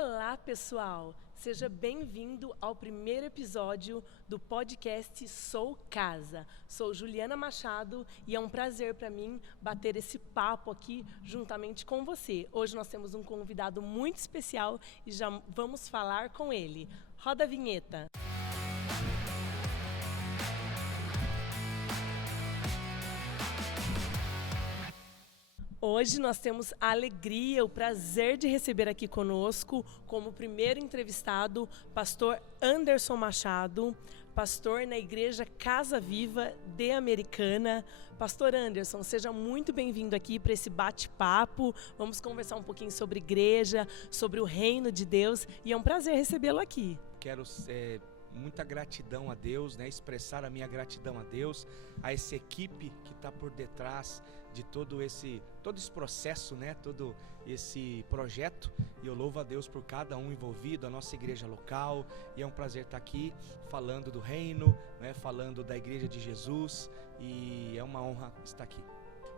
Olá, pessoal! Seja bem-vindo ao primeiro episódio do podcast Sou Casa. Sou Juliana Machado e é um prazer para mim bater esse papo aqui juntamente com você. Hoje nós temos um convidado muito especial e já vamos falar com ele. Roda a vinheta! Hoje nós temos a alegria, o prazer de receber aqui conosco, como primeiro entrevistado, pastor Anderson Machado, pastor na Igreja Casa Viva de Americana. Pastor Anderson, seja muito bem-vindo aqui para esse bate-papo. Vamos conversar um pouquinho sobre igreja, sobre o reino de Deus, e é um prazer recebê-lo aqui. Quero muita gratidão a Deus, né? Expressar a minha gratidão a Deus, a essa equipe que está por detrás de todo esse processo, né? Todo esse projeto, e eu louvo a Deus por cada um envolvido, a nossa igreja local, e é um prazer estar aqui falando do reino, né? Falando da igreja de Jesus, e é uma honra estar aqui.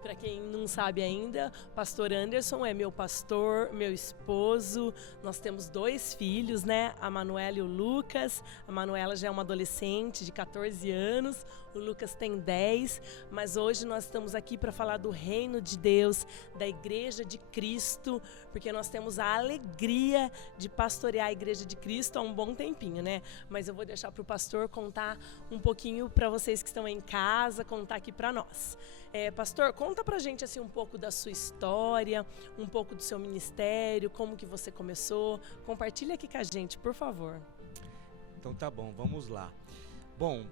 Para quem não sabe ainda, pastor Anderson é meu pastor, meu esposo. Nós temos 2 filhos, né? A Manuela e o Lucas. A Manuela já é uma adolescente de 14 anos, o Lucas tem 10. Mas hoje nós estamos aqui para falar do reino de Deus, da Igreja de Cristo, porque nós temos a alegria de pastorear a Igreja de Cristo há um bom tempinho, né? Mas eu vou deixar para o pastor contar um pouquinho para vocês que estão em casa, contar aqui para nós. Pastor, conta pra gente assim um pouco da sua história, um pouco do seu ministério, como que você começou. Compartilha aqui com a gente, por favor. Então tá bom, vamos lá. Bom,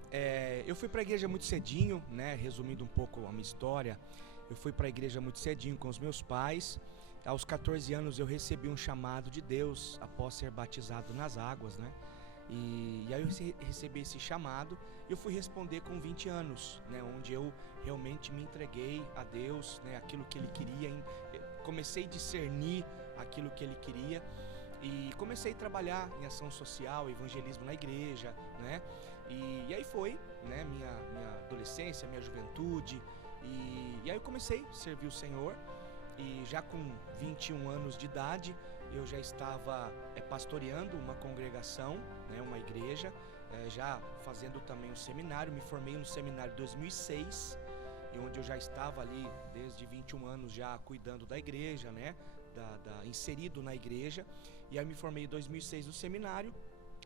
eu fui para a igreja muito cedinho, né? Resumindo um pouco a minha história, eu fui para a igreja muito cedinho com os meus pais. Aos 14 anos eu recebi um chamado de Deus após ser batizado nas águas, né? E aí eu recebi esse chamado e eu fui responder com 20 anos, né, onde eu realmente me entreguei a Deus, né, aquilo que Ele queria, comecei a discernir aquilo que Ele queria e comecei a trabalhar em ação social, evangelismo na igreja, né, e aí foi, né, minha adolescência, minha juventude, e aí eu comecei a servir o Senhor. E já com 21 anos de idade, eu já estava pastoreando uma congregação, né, uma igreja, já fazendo também um seminário. Me formei no seminário em 2006, e onde eu já estava ali desde 21 anos já cuidando da igreja, né, inserido na igreja. E aí me formei em 2006 no seminário.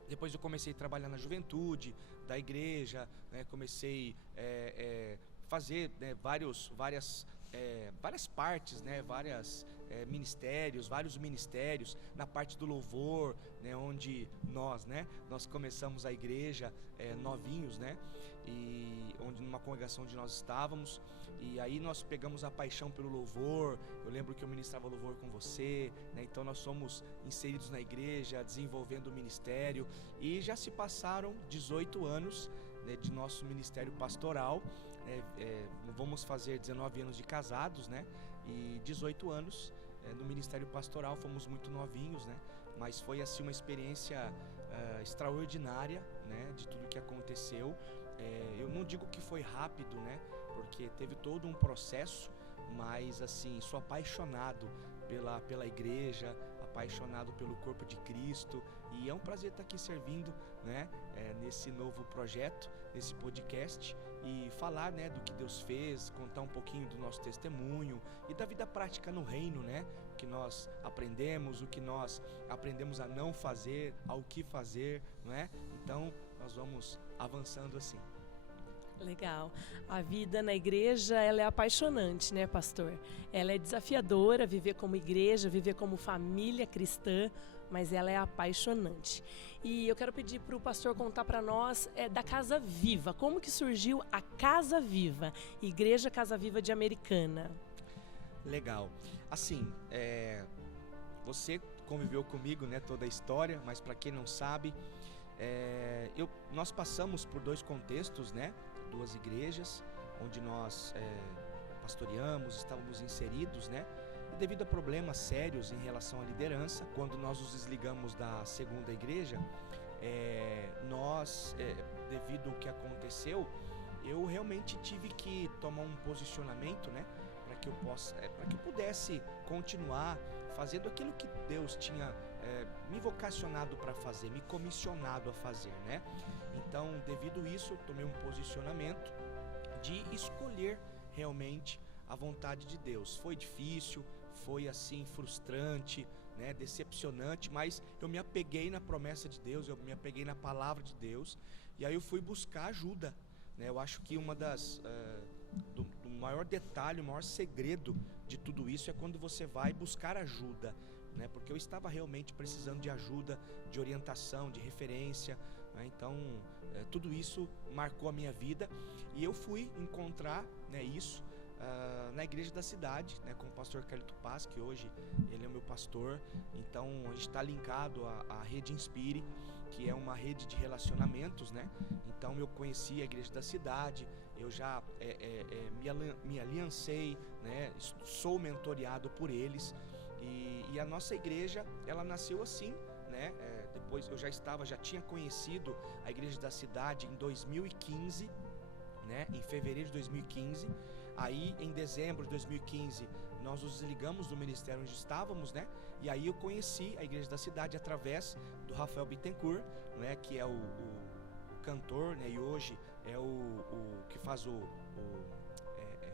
Depois eu comecei a trabalhar na juventude da igreja, né, comecei a fazer, né, várias partes, né, vários ministérios na parte do louvor, né, onde nós começamos a igreja novinhos, né, e onde numa congregação onde nós estávamos, e aí nós pegamos a paixão pelo louvor. Eu lembro que eu ministrava louvor com você, né, então nós somos inseridos na igreja, desenvolvendo o ministério, e já se passaram 18 anos, né, de nosso ministério pastoral. Vamos fazer 19 anos de casados, né? E 18 anos no ministério pastoral. Fomos muito novinhos, né? Mas foi assim uma experiência extraordinária, né? De tudo que aconteceu. Eu não digo que foi rápido, né? Porque teve todo um processo, mas assim, sou apaixonado pela igreja, apaixonado pelo corpo de Cristo, e é um prazer estar aqui servindo, né, nesse novo projeto, nesse podcast, e falar, né, do que Deus fez, contar um pouquinho do nosso testemunho e da vida prática no reino, né, o que nós aprendemos, o que nós aprendemos a não fazer, ao que fazer, não é? Então nós vamos avançando assim. Legal. A vida na igreja, ela é apaixonante, né, pastor? Ela é desafiadora, viver como igreja, viver como família cristã, mas ela é apaixonante. E eu quero pedir para o pastor contar para nós da Casa Viva. Como que surgiu a Casa Viva, Igreja Casa Viva de Americana? Legal. Assim, você conviveu comigo, né, toda a história, mas para quem não sabe, nós passamos por 2 contextos, né? 2 igrejas, onde nós pastoreamos, estávamos inseridos, né? E devido a problemas sérios em relação à liderança, quando nós nos desligamos da segunda igreja, devido ao que aconteceu, eu realmente tive que tomar um posicionamento, né? Para que eu pudesse continuar fazendo aquilo que Deus tinha me vocacionado para fazer, me comissionado a fazer, né? Então, devido a isso, eu tomei um posicionamento de escolher realmente a vontade de Deus. Foi difícil, foi assim frustrante, né, decepcionante, mas eu me apeguei na promessa de Deus, eu me apeguei na palavra de Deus, e aí eu fui buscar ajuda, né? Eu acho que uma das do maior detalhe, o maior segredo de tudo isso é quando você vai buscar ajuda, né? Porque eu estava realmente precisando de ajuda, de orientação, de referência, né? Então tudo isso marcou a minha vida, e eu fui encontrar, né, isso na igreja da cidade, né, com o pastor Carlito Paz, que hoje ele é o meu pastor. Então a gente está linkado à Rede Inspire, que é uma rede de relacionamentos, né? Então eu conheci a igreja da cidade, eu já me aliancei, né? Sou mentoreado por eles, e a nossa igreja, ela nasceu assim, né? Depois eu já tinha conhecido a igreja da cidade em 2015, né? Em fevereiro de 2015. Aí em dezembro de 2015 nós nos desligamos do ministério onde estávamos, né? E aí eu conheci a igreja da cidade através do Rafael Bittencourt, né? Que é o cantor, né? E hoje é o que faz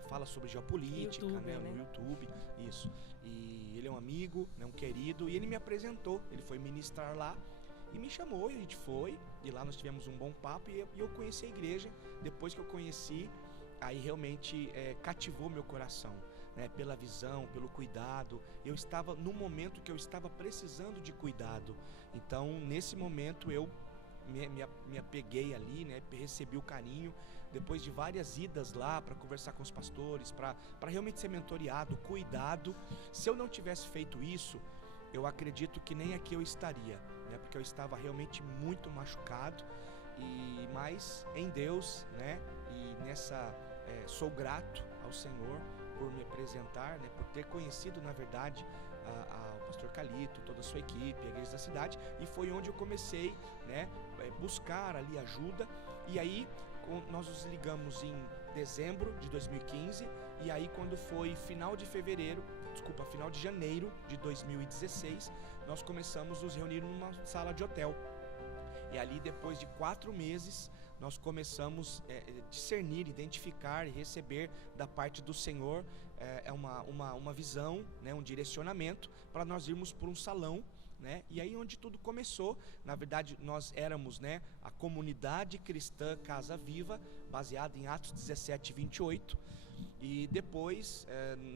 fala sobre geopolítica, YouTuber, né? No YouTube, isso. E ele é um amigo, né? Um querido, e ele me apresentou, ele foi ministrar lá e me chamou, e a gente foi, e lá nós tivemos um bom papo, e eu conheci a igreja. Depois que eu conheci, aí realmente cativou meu coração, né? Pela visão, pelo cuidado. Eu estava no momento que eu estava precisando de cuidado. Então nesse momento eu me apeguei ali, né? Recebi o carinho, depois de várias idas lá para conversar com os pastores, para realmente ser mentoreado, cuidado. Se eu não tivesse feito isso, eu acredito que nem aqui eu estaria, né? Porque eu estava realmente muito machucado, mas em Deus, né? E nessa sou grato ao Senhor por me apresentar, né? Por ter conhecido, na verdade, ao pastor Carlito, toda a sua equipe, a igreja da cidade, e foi onde eu comecei, né? Buscar ali ajuda. E aí nós nos ligamos em dezembro de 2015, e aí quando foi final de janeiro de 2016, nós começamos a nos reunir numa sala de hotel. E ali, depois de 4 meses, nós começamos a discernir, identificar e receber da parte do Senhor uma visão, né, um direcionamento para nós irmos por um salão, né? E aí onde tudo começou. Na verdade, nós éramos, né, a comunidade cristã Casa Viva, baseada em Atos 17, 28. E depois,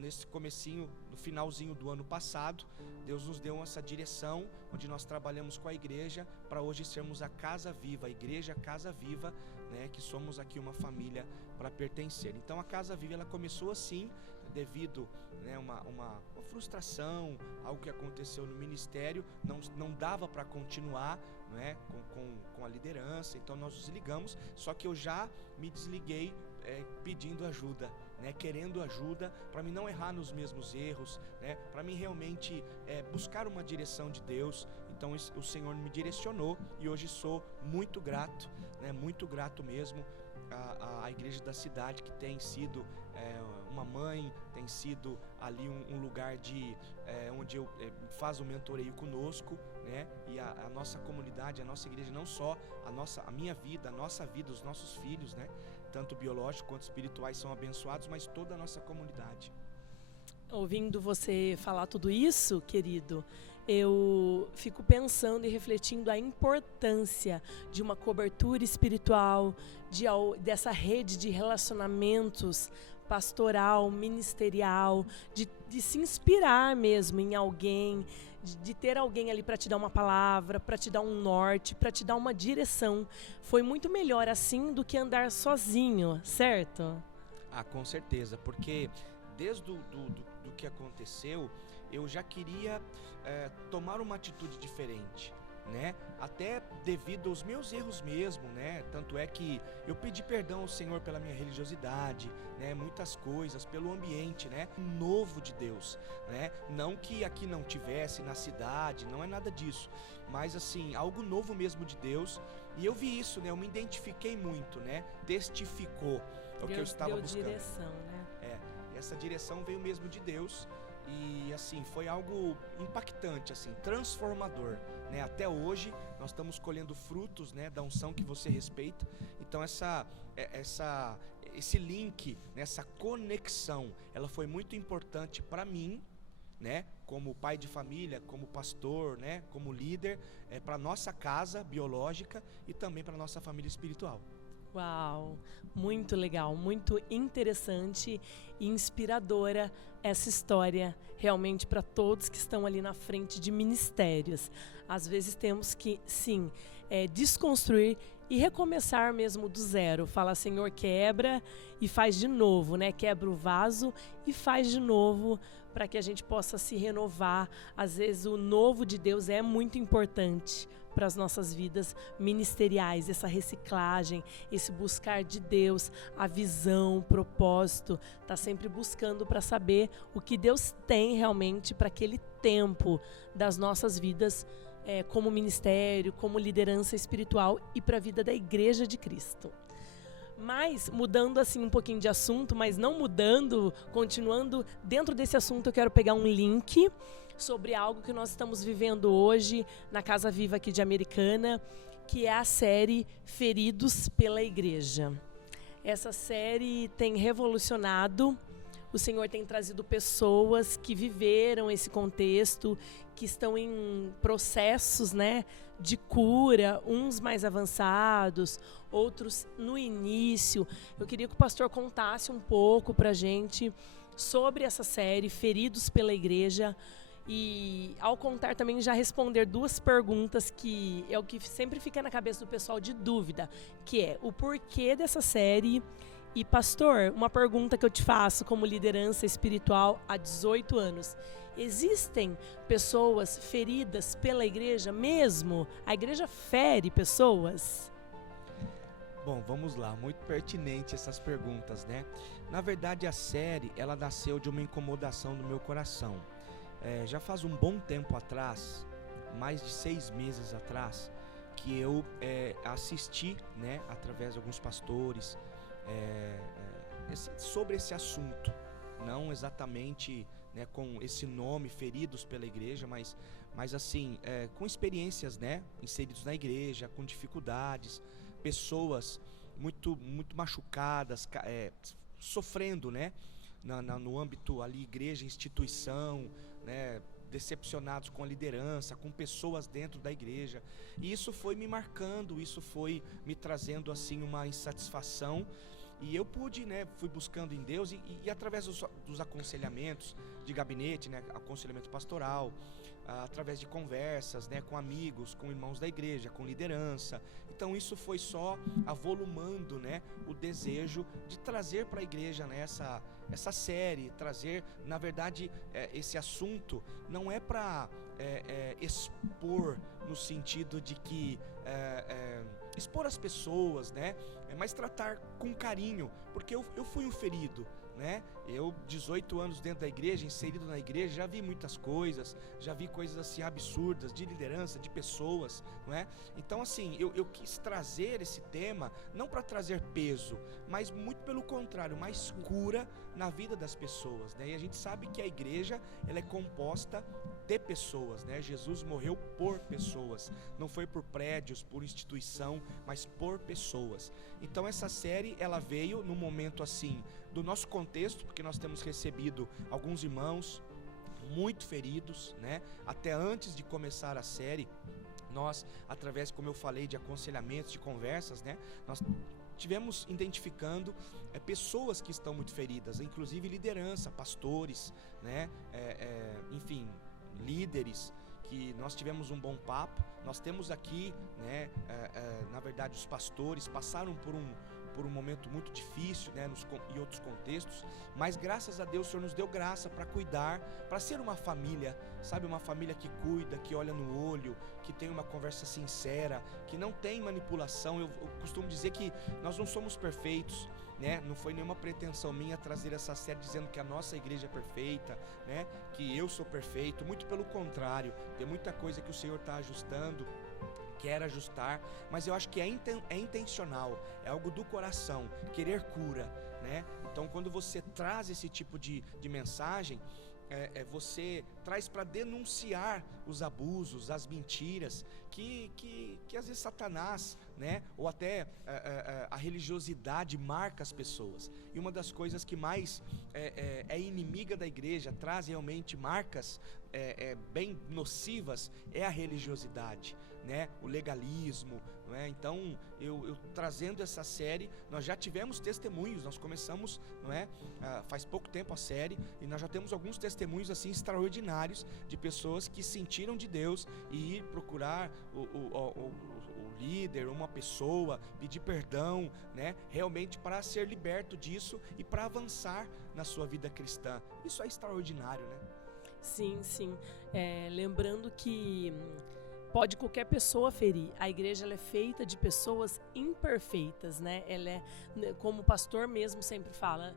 nesse comecinho, no finalzinho do ano passado, Deus nos deu essa direção, onde nós trabalhamos com a igreja, para hoje sermos a Casa Viva, a igreja Casa Viva, né, que somos aqui uma família para pertencer. Então a Casa Viva, ela começou assim, devido, né, uma frustração, algo que aconteceu no ministério, não dava para continuar, né, com a liderança. Então nós nos desligamos, só que eu já me desliguei pedindo ajuda, né, querendo ajuda, para mim não errar nos mesmos erros, né, para mim realmente buscar uma direção de Deus. Então o Senhor me direcionou, e hoje sou muito grato, né, muito grato mesmo à igreja da cidade, que tem sido uma mãe, tem sido ali um lugar onde eu faz o mentoreio conosco, né? E a nossa comunidade, a nossa igreja, não só a minha vida, a nossa vida, os nossos filhos, né? Tanto biológicos quanto espirituais são abençoados, mas toda a nossa comunidade. Ouvindo você falar tudo isso, querido, eu fico pensando e refletindo a importância de uma cobertura espiritual, dessa rede de relacionamentos pastoral, ministerial, de se inspirar mesmo em alguém, de ter alguém ali para te dar uma palavra, para te dar um norte, para te dar uma direção. Foi muito melhor assim do que andar sozinho, certo? Ah, com certeza, porque desde do que aconteceu, eu já queria tomar uma atitude diferente, né? Até devido aos meus erros mesmo, né? Tanto é que eu pedi perdão ao Senhor pela minha religiosidade, né? Muitas coisas, pelo ambiente, né? Novo de Deus, né? Não que aqui não tivesse na cidade, não é nada disso, mas assim, algo novo mesmo de Deus. E eu vi isso, né? Eu me identifiquei muito, né? Testificou o que eu estava buscando. Direção, né? Essa direção veio mesmo de Deus. e assim, foi algo impactante, assim, transformador, né? Até hoje nós estamos colhendo frutos, né, da unção que você respeita. Então esse link, essa conexão, ela foi muito importante para mim, né, como pai de família, como pastor, né, como líder, para nossa casa biológica e também para nossa família espiritual. Uau, muito legal, muito interessante e inspiradora essa história, realmente para todos que estão ali na frente de ministérios. Às vezes temos que, sim, desconstruir e recomeçar mesmo do zero. Fala, Senhor, quebra e faz de novo, né? Quebra o vaso e faz de novo, para que a gente possa se renovar. Às vezes o novo de Deus é muito importante para as nossas vidas ministeriais, essa reciclagem, esse buscar de Deus, a visão, o propósito, tá sempre buscando para saber o que Deus tem realmente para aquele tempo das nossas vidas, como ministério, como liderança espiritual e para a vida da Igreja de Cristo. Mas, mudando assim um pouquinho de assunto, mas não mudando, continuando dentro desse assunto, eu quero pegar um link sobre algo que nós estamos vivendo hoje na Casa Viva aqui de Americana, que é a série Feridos pela Igreja. Essa série tem revolucionado, o Senhor tem trazido pessoas que viveram esse contexto, que estão em processos, né, de cura, uns mais avançados, outros no início. Eu queria que o pastor contasse um pouco pra gente sobre essa série, Feridos pela Igreja, e ao contar também já responder duas perguntas que é o que sempre fica na cabeça do pessoal de dúvida, que é o porquê dessa série. E pastor, uma pergunta que eu te faço como liderança espiritual há 18 anos. Existem pessoas feridas pela igreja mesmo? A igreja fere pessoas? Bom, vamos lá, muito pertinente essas perguntas, né? Na verdade, a série, ela nasceu de uma incomodação do meu coração. Já faz um bom tempo atrás, mais de 6 meses atrás, que eu assisti, né, através de alguns pastores, sobre esse assunto, não exatamente, né, com esse nome, Feridos pela Igreja, mas assim, com experiências, né, inseridos na igreja, com dificuldades, pessoas muito machucadas, sofrendo, né, no âmbito ali, igreja, instituição, né, decepcionados com a liderança, com pessoas dentro da igreja, e isso foi me marcando, isso foi me trazendo assim uma insatisfação, e eu pude, né, fui buscando em Deus e através dos aconselhamentos de gabinete, né, aconselhamento pastoral, através de conversas, né, com amigos, com irmãos da igreja, com liderança. Então isso foi só avolumando, né, o desejo de trazer para a igreja, né, essa série, trazer, na verdade, esse assunto não é para expor no sentido de que expor as pessoas, né, mas tratar com carinho, porque eu fui um ferido, né? Eu, 18 anos dentro da igreja, inserido na igreja, já vi muitas coisas, já vi coisas assim absurdas, de liderança, de pessoas, não é? Então assim, eu quis trazer esse tema, não para trazer peso, mas muito pelo contrário, mais cura na vida das pessoas, né? E a gente sabe que a igreja, ela é composta de pessoas, né? Jesus morreu por pessoas, não foi por prédios, por instituição, mas por pessoas. Então essa série, ela veio no momento assim, do nosso contexto, porque nós temos recebido alguns irmãos muito feridos, né? Até antes de começar a série, nós, através, como eu falei, de aconselhamentos, de conversas, né? Nós tivemos identificando pessoas que estão muito feridas, inclusive liderança, pastores, né? Enfim, líderes, que nós tivemos um bom papo. Nós temos aqui, né? Na verdade, os pastores passaram por um momento muito difícil, né, em outros contextos, mas graças a Deus o Senhor nos deu graça para cuidar, para ser uma família, sabe, uma família que cuida, que olha no olho, que tem uma conversa sincera, que não tem manipulação. Eu costumo dizer que nós não somos perfeitos, né? Não foi nenhuma pretensão minha trazer essa série dizendo que a nossa igreja é perfeita, né? Que eu sou perfeito, muito pelo contrário, tem muita coisa que o Senhor está ajustando, quer ajustar, mas eu acho que é intencional, é algo do coração, querer cura, né? Então quando você traz esse tipo de mensagem, você traz para denunciar os abusos, as mentiras que às vezes Satanás, né, ou até a religiosidade marca as pessoas. E uma das coisas que mais é inimiga da igreja, traz realmente marcas bem nocivas, é a religiosidade, né, o legalismo, não é? Então eu trazendo essa série, nós já tivemos testemunhos, nós começamos, não é, faz pouco tempo a série, e nós já temos alguns testemunhos assim extraordinários de pessoas que sentiram de Deus e ir procurar o líder, uma pessoa, pedir perdão, né, realmente para ser liberto disso e para avançar na sua vida cristã. Isso é extraordinário, né? Sim, sim. Lembrando que pode qualquer pessoa ferir. A igreja ela é feita de pessoas imperfeitas, né? Ela é, como o pastor mesmo sempre fala,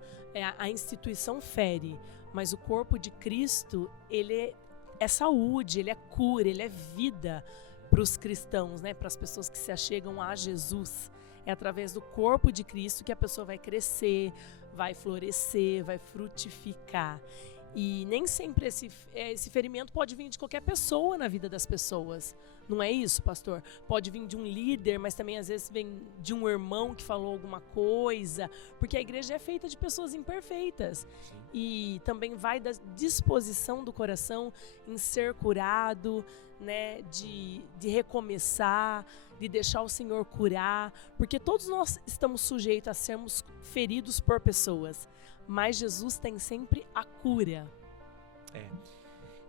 a instituição fere, mas o corpo de Cristo, ele é saúde, ele é cura, ele é vida para os cristãos, né? Para as pessoas que se achegam a Jesus. É através do corpo de Cristo que a pessoa vai crescer, vai florescer, vai frutificar. E nem sempre esse ferimento pode vir de qualquer pessoa na vida das pessoas. Não é isso, pastor? Pode vir de um líder, mas também às vezes vem de um irmão que falou alguma coisa. Porque a igreja é feita de pessoas imperfeitas. Sim. E também vai da disposição do coração em ser curado, né? De recomeçar, de deixar o Senhor curar. Porque todos nós estamos sujeitos a sermos feridos por pessoas. Mas Jesus tem sempre a cura.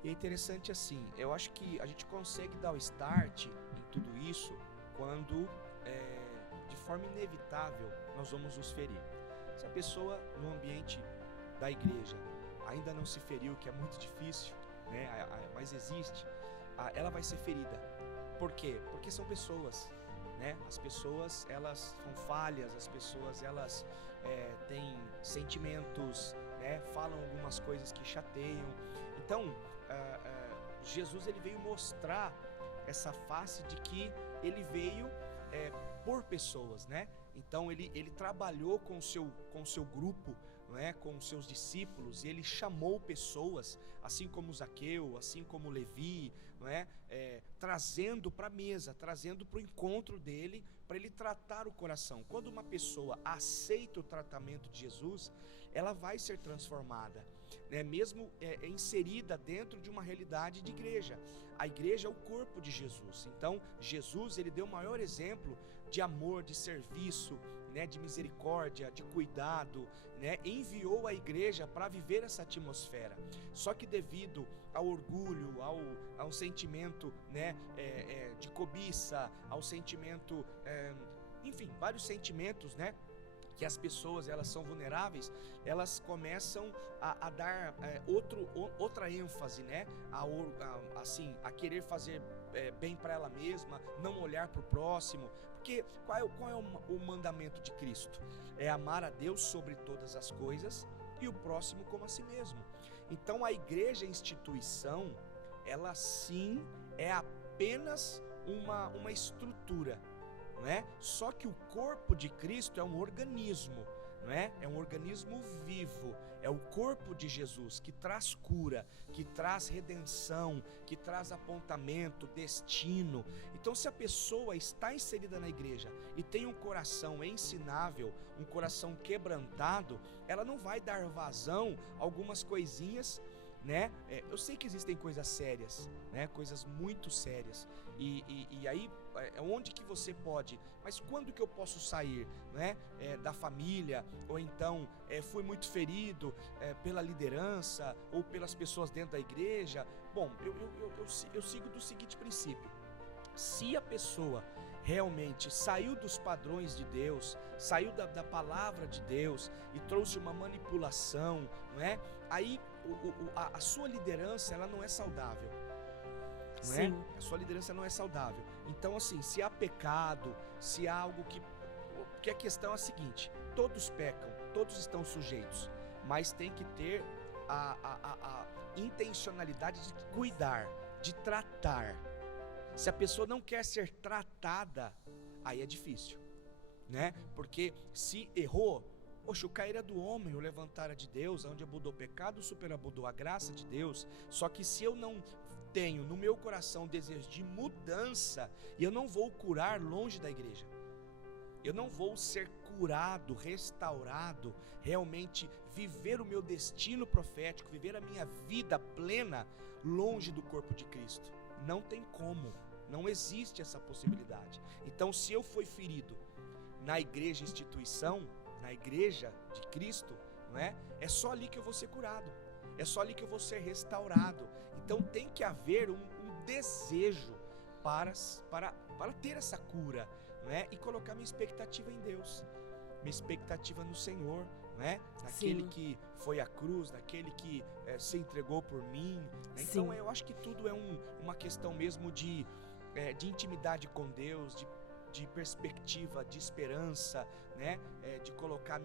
E é interessante assim, eu acho que a gente consegue dar o start em tudo isso quando, de forma inevitável, nós vamos nos ferir. Se a pessoa no ambiente da igreja ainda não se feriu, que é muito difícil, né, mas existe, ela vai ser ferida. Por quê? Porque são pessoas, né? As pessoas, elas são falhas, as pessoas, elas têm sentimentos, né? Falam algumas coisas que chateiam. Então, Jesus, ele veio mostrar essa face de que ele veio por pessoas, né? Então, ele trabalhou com o seu grupo, não é? Com os seus discípulos, e ele chamou pessoas, assim como Zaqueu, assim como Levi, não é? Trazendo para a mesa, trazendo para o encontro dele, para ele tratar o coração. Quando uma pessoa aceita o tratamento de Jesus, ela vai ser transformada, né? Mesmo inserida dentro de uma realidade de igreja. A igreja é o corpo de Jesus. Então Jesus, ele deu o maior exemplo de amor, de serviço, né? De misericórdia, de cuidado, né? Enviou a igreja para viver essa atmosfera. Só que devido ao orgulho, ao sentimento, né? De cobiça, ao sentimento, enfim, vários sentimentos, né? Que as pessoas, elas são vulneráveis, elas começam a dar outra ênfase, né? A querer fazer bem para ela mesma, não olhar para o próximo. Porque qual é o mandamento de Cristo? É amar a Deus sobre todas as coisas e o próximo como a si mesmo. Então a igreja, a instituição, ela sim é apenas uma estrutura, não é? Só que o corpo de Cristo é um organismo, não é? É um organismo vivo, é o corpo de Jesus que traz cura, que traz redenção, que traz apontamento, destino. Então, se a pessoa está inserida na igreja e tem um coração ensinável, um coração quebrantado, ela não vai dar vazão a algumas coisinhas, né? Eu sei que existem coisas sérias, né? Coisas muito sérias, e aí onde que você pode, mas quando que eu posso sair, né? Da família, ou então fui muito ferido pela liderança ou pelas pessoas dentro da igreja. Bom, eu sigo do seguinte princípio: se a pessoa realmente saiu dos padrões de Deus, saiu da palavra de Deus e trouxe uma manipulação, não é? Aí a sua liderança, ela não é saudável, não é? A sua liderança não é saudável. Então, assim, se há pecado, se há algo porque a questão é a seguinte: todos pecam, todos estão sujeitos, mas tem que ter a intencionalidade de cuidar, de tratar. Se a pessoa não quer ser tratada, aí é difícil, né? Porque se errou, Poxa, o cair é do homem, o levantar é de Deus, onde abundou o pecado, superabundou a graça de Deus. Só que se eu não tenho no meu coração o desejo de mudança, eu não vou curar longe da igreja. Eu não vou ser curado, restaurado, realmente viver o meu destino profético, viver a minha vida plena longe do corpo de Cristo. Não tem como, não existe essa possibilidade. Então, se eu fui ferido na igreja instituição, na igreja de Cristo, não é? É só ali que eu vou ser curado, é só ali que eu vou ser restaurado. Então tem que haver um desejo para ter essa cura, não é? E colocar minha expectativa em Deus, minha expectativa no Senhor, não é? Naquele Sim. que foi à cruz, naquele que se entregou por mim, né? Então eu acho que tudo é uma questão mesmo de intimidade com Deus, de perspectiva, de esperança, né? De colocar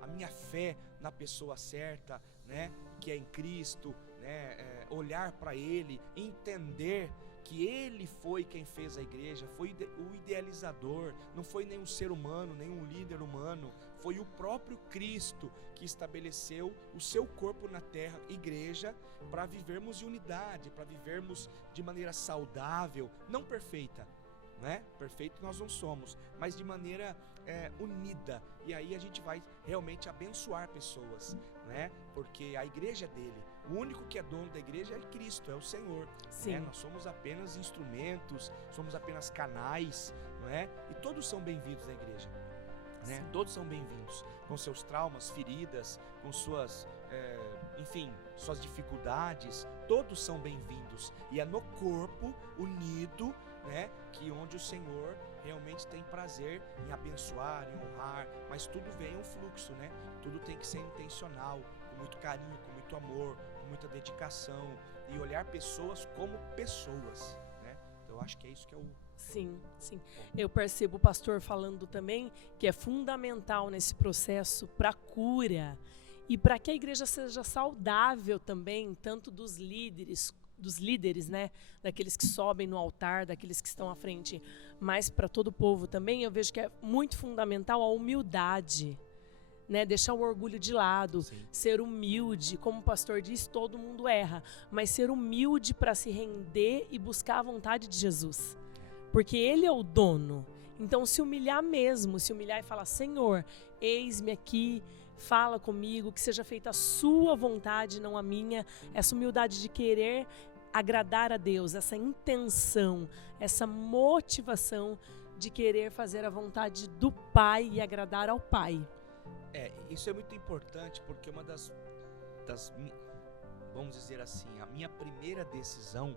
a minha fé na pessoa certa, né? Que é em Cristo, né? Olhar para Ele, entender que Ele foi quem fez a igreja, foi o idealizador, não foi nenhum ser humano, nenhum líder humano, foi o próprio Cristo que estabeleceu o seu corpo na terra, igreja, para vivermos em unidade, para vivermos de maneira saudável, não perfeita, né? Perfeito nós não somos, mas de maneira unida, e aí a gente vai realmente abençoar pessoas, né? Porque a igreja é dele, o único que é dono da igreja é Cristo, é o Senhor, né? Nós somos apenas instrumentos, somos apenas canais, não é? E todos são bem-vindos na igreja, né? Todos são bem-vindos, com seus traumas, feridas, com suas, enfim, suas dificuldades, todos são bem-vindos, e é no corpo unido, né, que onde o Senhor realmente tem prazer em abençoar, em honrar, mas tudo vem um fluxo, né? Tudo tem que ser intencional, com muito carinho, com muito amor, com muita dedicação, e olhar pessoas como pessoas, né? Então eu acho que é isso que é o... Sim, sim. Eu percebo o pastor falando também que é fundamental nesse processo para a cura e para que a igreja seja saudável também, tanto dos líderes, né, daqueles que sobem no altar, daqueles que estão à frente, mas para todo o povo também, eu vejo que é muito fundamental a humildade, né, deixar o orgulho de lado, Sim. ser humilde, como o pastor diz, todo mundo erra, mas ser humilde para se render e buscar a vontade de Jesus, porque Ele é o dono. Então se humilhar mesmo, se humilhar e falar: Senhor, eis-me aqui, fala comigo, que seja feita a sua vontade, não a minha. Essa humildade de querer agradar a Deus, essa intenção, essa motivação de querer fazer a vontade do Pai e agradar ao Pai. Isso é muito importante, porque uma das vamos dizer assim, a minha primeira decisão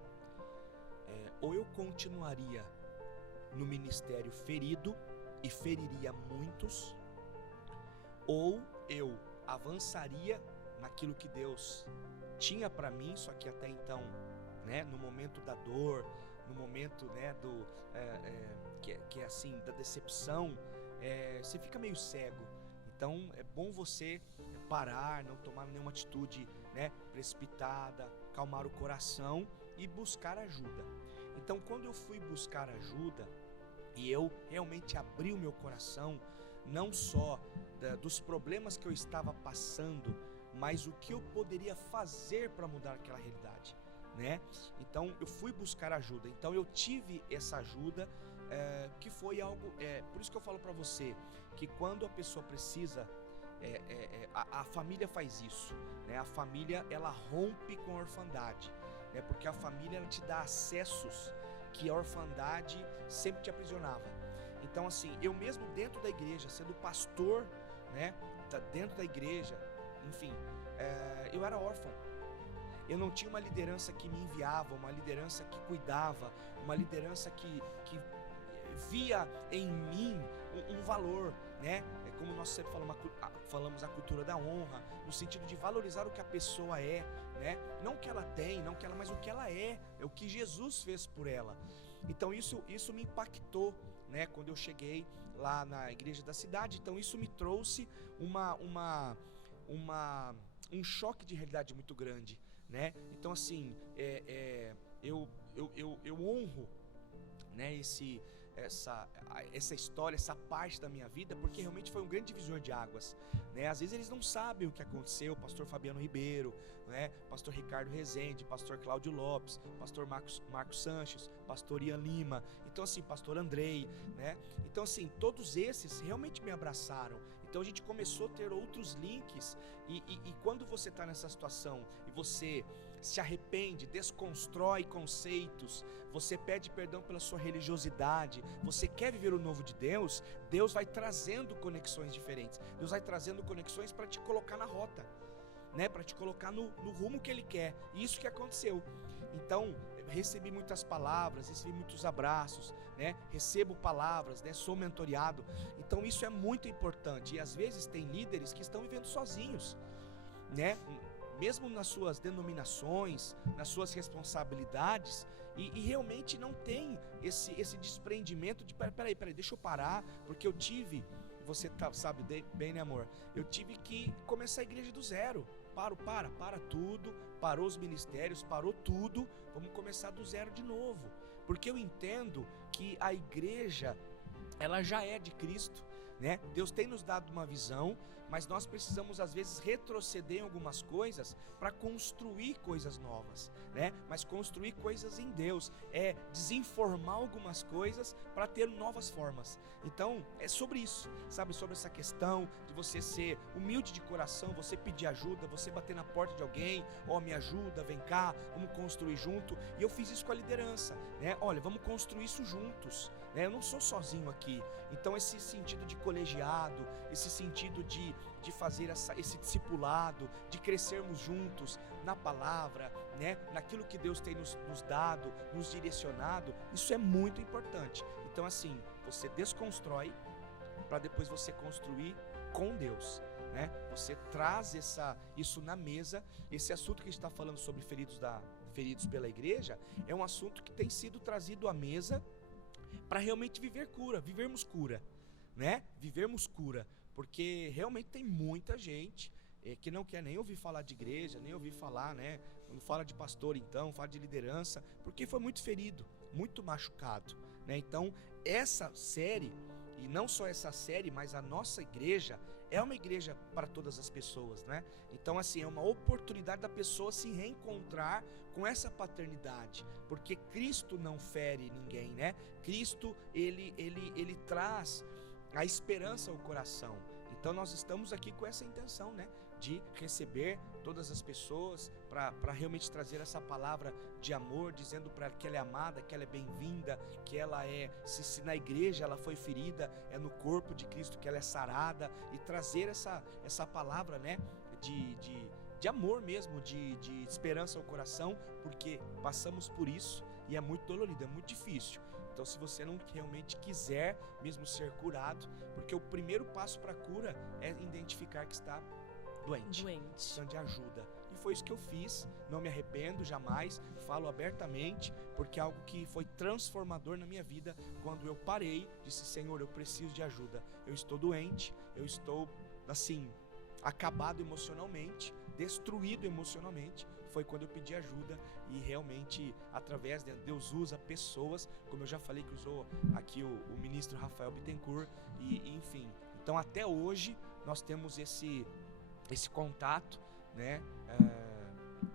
ou eu continuaria no ministério ferido e feriria muitos, ou eu avançaria naquilo que Deus tinha para mim, só que até então, né, no momento da dor, no momento, né, que é assim, da decepção, você fica meio cego. Então é bom você parar, não tomar nenhuma atitude, né, precipitada, calmar o coração e buscar ajuda. Então quando eu fui buscar ajuda e eu realmente abri o meu coração, não só dos problemas que eu estava passando, mas o que eu poderia fazer para mudar aquela realidade, né? Então eu fui buscar ajuda, então eu tive essa ajuda, que foi algo, por isso que eu falo para você, que quando a pessoa precisa, a família faz isso, né? A família, ela rompe com a orfandade, né? Porque a família, ela te dá acessos que a orfandade sempre te aprisionava. Então assim, eu mesmo dentro da igreja, sendo pastor, né, dentro da igreja, enfim, eu era órfão. Eu não tinha uma liderança que me enviava, uma liderança que cuidava, uma liderança que via em mim um valor, né? É como nós sempre falamos a cultura da honra, no sentido de valorizar o que a pessoa é, né? Não o que ela tem, mas o que ela é o que Jesus fez por ela. Então isso me impactou, né? Quando eu cheguei lá na igreja da cidade, então isso me trouxe um choque de realidade muito grande, né? Então assim, eu honro, né, essa história, essa parte da minha vida, porque realmente foi um grande divisor de águas, né? Às vezes eles não sabem o que aconteceu, o pastor Fabiano Ribeiro, né? Pastor Ricardo Rezende, pastor Cláudio Lopes, pastor Marcos Sanches, pastor Ian Lima, então assim, pastor Andrei, né? Então assim, todos esses realmente me abraçaram. Então a gente começou a ter outros links e quando você está nessa situação e você se arrepende, desconstrói conceitos, você pede perdão pela sua religiosidade, você quer viver o novo de Deus, Deus vai trazendo conexões diferentes, Deus vai trazendo conexões para te colocar na rota, né? Para te colocar no rumo que Ele quer. E isso que aconteceu. Então, recebi muitas palavras, recebi muitos abraços, né? Recebo palavras, né? Sou mentoreado. Então isso é muito importante. E às vezes tem líderes que estão vivendo sozinhos, né? Mesmo nas suas denominações, nas suas responsabilidades, e realmente não tem esse desprendimento de peraí, deixa eu parar, porque eu tive, você sabe bem, né, amor? Eu tive que começar a igreja do zero. Para tudo, parou os ministérios, parou tudo, vamos começar do zero de novo, porque eu entendo que a igreja, ela já é de Cristo, né? Deus tem nos dado uma visão, mas nós precisamos às vezes retroceder em algumas coisas para construir coisas novas, né? Mas construir coisas em Deus, desinformar algumas coisas para ter novas formas. Então é sobre isso, sabe? Sobre essa questão de você ser humilde de coração, você pedir ajuda, você bater na porta de alguém, me ajuda, vem cá, vamos construir junto. E eu fiz isso com a liderança, né? Olha, vamos construir isso juntos, né? Eu não sou sozinho aqui. Então esse sentido de colegiado, esse sentido de fazer esse discipulado, de crescermos juntos na palavra, né? Naquilo que Deus tem nos dado, nos direcionado, isso é muito importante. Então assim, você desconstrói para depois você construir com Deus, né? Você traz isso na mesa. Esse assunto que a gente está falando sobre feridos pela igreja é um assunto que tem sido trazido à mesa para realmente vivermos cura, né? Vivermos cura, porque realmente tem muita gente que não quer nem ouvir falar de igreja, nem ouvir falar, né? Quando fala de pastor, então, fala de liderança, porque foi muito ferido, muito machucado, né? Então, essa série, e não só essa série, mas a nossa igreja é uma igreja para todas as pessoas, né? Então assim, é uma oportunidade da pessoa se reencontrar com essa paternidade, porque Cristo não fere ninguém, né? Cristo, ele traz a esperança ao coração. Então nós estamos aqui com essa intenção, né? De receber todas as pessoas para realmente trazer essa palavra de amor, dizendo para ela que ela é amada, que ela é bem-vinda, que ela se na igreja ela foi ferida, é no corpo de Cristo que ela é sarada, e trazer essa palavra, né, de amor mesmo, de esperança ao coração, porque passamos por isso e é muito dolorido, é muito difícil. Então se você não realmente quiser mesmo ser curado, porque o primeiro passo para a cura é identificar que está doente, precisando de ajuda. E foi isso que eu fiz, não me arrependo jamais, falo abertamente, porque é algo que foi transformador na minha vida, quando eu parei, disse: Senhor, eu preciso de ajuda, eu estou doente, eu estou assim, acabado emocionalmente, destruído emocionalmente. Foi quando eu pedi ajuda, e realmente através de Deus usa pessoas, como eu já falei que usou aqui o ministro Rafael Bittencourt, e enfim, então até hoje nós temos esse contato, né,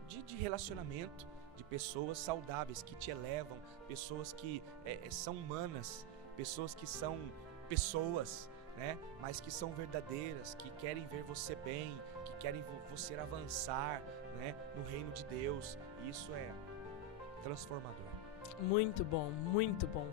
de relacionamento, de pessoas saudáveis que te elevam, pessoas que são humanas, pessoas que são pessoas, né, mas que são verdadeiras, que querem ver você bem, que querem você avançar, né, no reino de Deus. E isso é transformador. Muito bom, muito bom.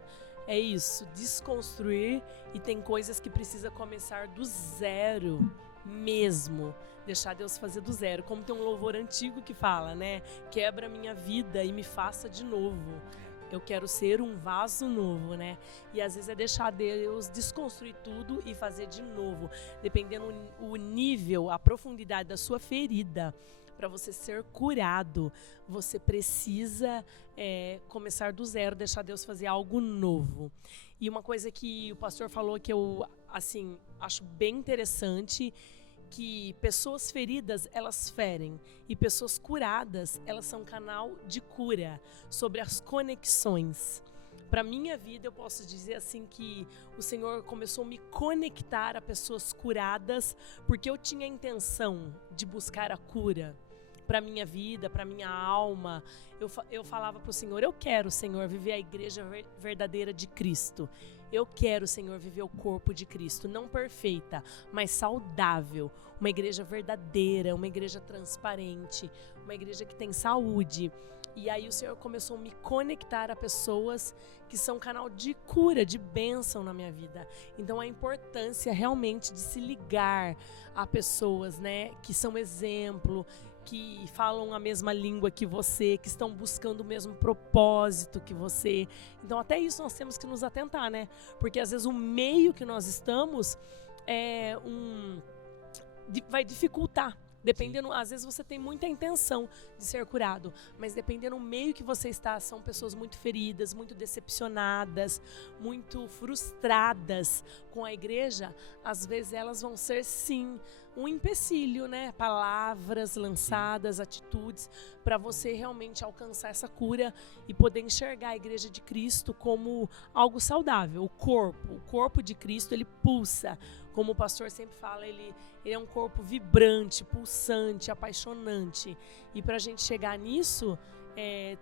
É isso, desconstruir, e tem coisas que precisa começar do zero mesmo, deixar Deus fazer do zero, como tem um louvor antigo que fala, né? Quebra minha vida e me faça de novo. Eu quero ser um vaso novo, né? E às vezes é deixar Deus desconstruir tudo e fazer de novo, dependendo o nível, a profundidade da sua ferida. Para você ser curado, você precisa começar do zero, deixar Deus fazer algo novo. E uma coisa que o pastor falou que eu, assim, acho bem interessante, que pessoas feridas, elas ferem, e pessoas curadas, elas são canal de cura, sobre as conexões. Para minha vida, eu posso dizer assim que o Senhor começou a me conectar a pessoas curadas, porque eu tinha a intenção de buscar a cura para minha vida, para minha alma. Eu falava para o Senhor, eu quero, Senhor, viver a igreja verdadeira de Cristo. Eu quero, Senhor, viver o corpo de Cristo, não perfeita, mas saudável. Uma igreja verdadeira, uma igreja transparente, uma igreja que tem saúde. E aí o Senhor começou a me conectar a pessoas que são canal de cura, de bênção na minha vida. Então a importância realmente de se ligar a pessoas, né, que são exemplo, que falam a mesma língua que você, que estão buscando o mesmo propósito que você. Então até isso nós temos que nos atentar, né? Porque às vezes o meio que nós estamos vai dificultar. Dependendo, às vezes você tem muita intenção de ser curado, mas dependendo do meio que você está, são pessoas muito feridas, muito decepcionadas, muito frustradas com a igreja. Às vezes elas vão ser, sim, um empecilho, né? Palavras lançadas, atitudes, para você realmente alcançar essa cura e poder enxergar a igreja de Cristo como algo saudável. O corpo de Cristo, ele pulsa. Como o pastor sempre fala, ele é um corpo vibrante, pulsante, apaixonante. E para a gente chegar nisso,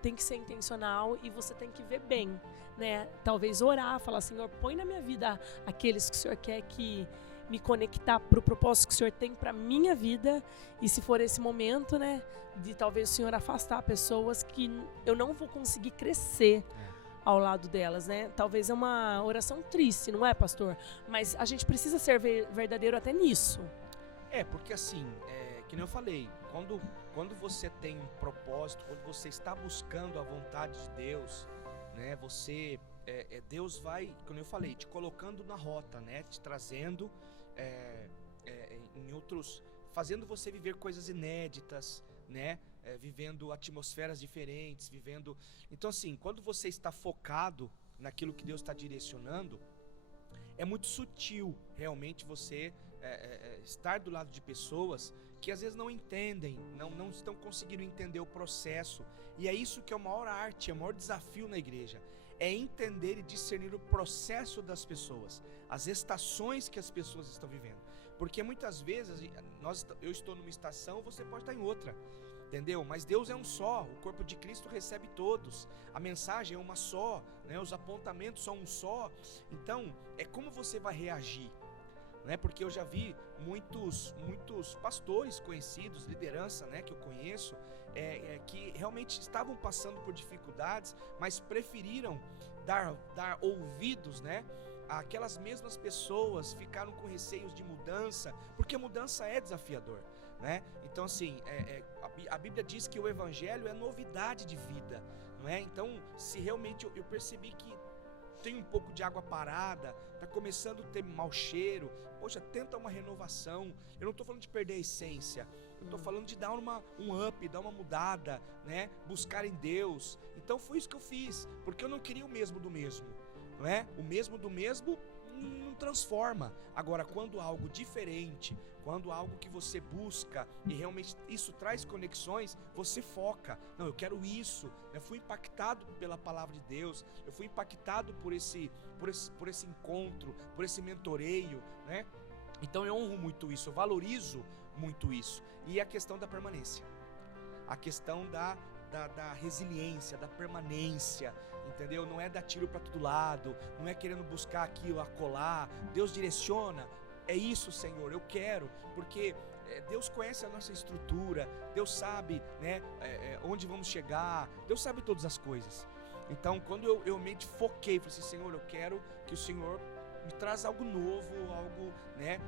tem que ser intencional e você tem que ver bem, né? Talvez orar, falar, Senhor, põe na minha vida aqueles que o Senhor quer que me conectar para o propósito que o Senhor tem para minha vida. E se for esse momento, né, de talvez o Senhor afastar pessoas que eu não vou conseguir crescer ao lado delas, né? Talvez é uma oração triste, não é, pastor? Mas a gente precisa ser verdadeiro até nisso. Porque assim, que nem eu falei, quando você tem um propósito, quando você está buscando a vontade de Deus, né? Deus vai, como eu falei, te colocando na rota, né? Te trazendo em outros, fazendo você viver coisas inéditas, né? Vivendo atmosferas diferentes, Então assim, quando você está focado naquilo que Deus está direcionando, é muito sutil realmente você estar do lado de pessoas que às vezes não entendem, não estão conseguindo entender o processo. E é isso que é a maior arte, é o maior desafio na igreja. É entender e discernir o processo das pessoas, as estações que as pessoas estão vivendo. Porque muitas vezes eu estou numa estação, você pode estar em outra. Entendeu? Mas Deus é um só, o corpo de Cristo recebe todos, a mensagem é uma só, né? Os apontamentos são um só. Então, é como você vai reagir, né? Porque eu já vi muitos pastores conhecidos, liderança, né, que eu conheço, que realmente estavam passando por dificuldades, mas preferiram dar ouvidos, né? Aquelas mesmas pessoas ficaram com receios de mudança, porque mudança é desafiador, né? Então assim, a Bíblia diz que o Evangelho é novidade de vida, não é? Então, se realmente eu percebi que tem um pouco de água parada, está começando a ter mau cheiro, poxa, tenta uma renovação. Eu não estou falando de perder a essência, eu estou falando de dar um up, dar uma mudada, né? Buscar em Deus. Então foi isso que eu fiz, porque eu não queria o mesmo do mesmo, não é? O mesmo do mesmo não transforma. Agora, quando algo diferente, quando algo que você busca e realmente isso traz conexões, você foca. Não, eu quero isso. Eu fui impactado pela palavra de Deus, eu fui impactado por esse encontro, por esse mentoreio, né? Então eu honro muito isso, eu valorizo muito isso. E a questão da permanência, a questão da resiliência, da permanência, entendeu? Não é dar tiro para todo lado, não é querendo buscar aquilo, acolá. Deus direciona, é isso, Senhor, eu quero, porque Deus conhece a nossa estrutura, Deus sabe, né, onde vamos chegar, Deus sabe todas as coisas. Então, quando eu realmente foquei, falei assim, Senhor, eu quero que o Senhor me traz algo novo, algo, né,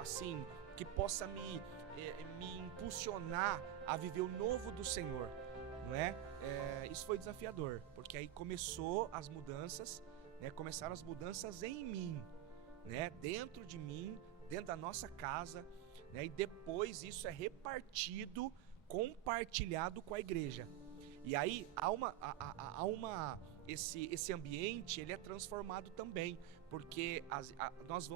assim, que possa me impulsionar a viver o novo do Senhor, não é? Isso foi desafiador, porque aí começaram as mudanças em mim, né? Dentro de mim, dentro da nossa casa, né? E depois isso é repartido, compartilhado com a igreja. E aí esse ambiente ele é transformado também, porque nós